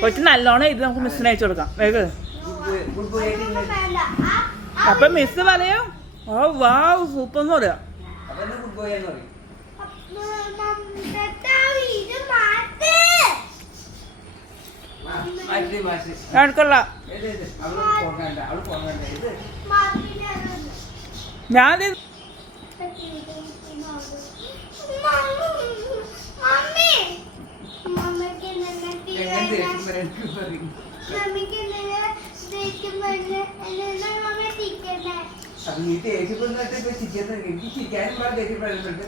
കൊച്ചു നല്ലോണം ഇത് നമുക്ക് മിസ്സിന് അയച്ചു കൊടുക്കാം വേഗം. അപ്പൊ മിസ് പറയും ഓ വാവ് സൂപ്പർ എന്ന് പറയാം. ഞാൻ നീ തേച്ചിട്ട് എനിക്ക് ചിരിക്കാനും പാട് തേച്ചിട്ടുണ്ട്.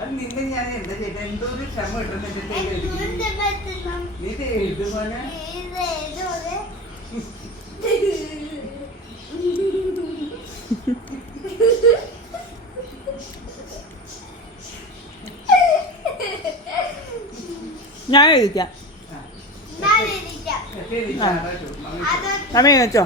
അത് നിന്നെ ഞാൻ എന്താ ചെയ്ത എന്തോ ഒരു ക്ഷമ കിട്ടുന്നുണ്ട്. നീ തേച്ചു പോനെ ഞാൻ എഴുതിക്കാം. അമ്മ വെച്ചോ.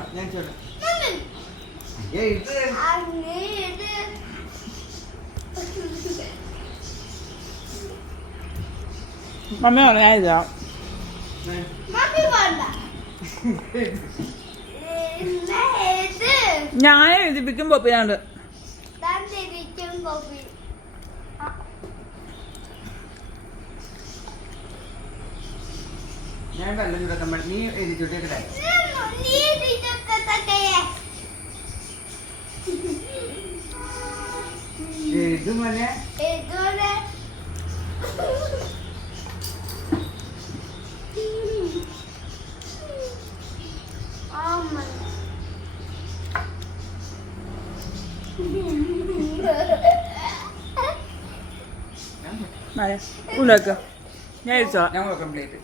മമ്മ ഞാൻ എഴുതാം. ഞാൻ എഴുതിപ്പിക്കും പൊപ്പിനാണ്ട്. ഞാൻ വെള്ളം ചൂടാക്കാൻ നീ എഴുതിച്ചോട്ടെ. എഴുതു മോനെ. ഉണ്ടാക്ക ഞാൻ കംപ്ലീറ്റ്